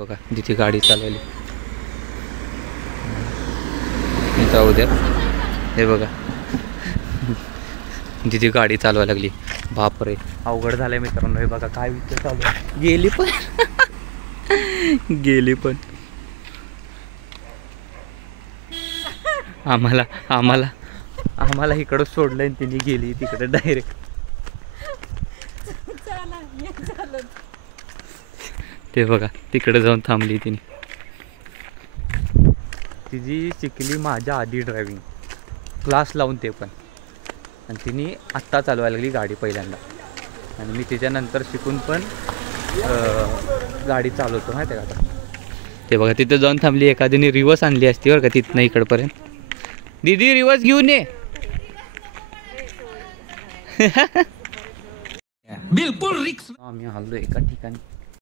बघा जिथे गाडी चालवली जाऊ द्या. हे बघा जिथे गाडी चालवायला लागली. बापरे अवघड झालंय मित्रांनो. हे बघा काय विचार चालू आहे. गेली पण गेली पण. आम्हाला इकडं सोडलंय आणि तिने गेली तिकडे डायरेक्ट. ते बघा तिकडे जाऊन थांबली तिने. तिची शिकली माझ्या आधी ड्रायव्हिंग क्लास लावून, ते पण. आणि तिने आत्ता चालवायला लागली गाडी पहिल्यांदा. आणि मी तिच्यानंतर शिकून पण गाडी चालवतो माहिती आहे का आता. ते बघा तिथं जाऊन थांबली. एखाद्याने रिवर्स आणली असती बरं का तिथनं इकडपर्यंत. दीदी रिवर्स घेऊन ये. बिलकुल रिक्स. आम्ही आलो एका ठिकाणी.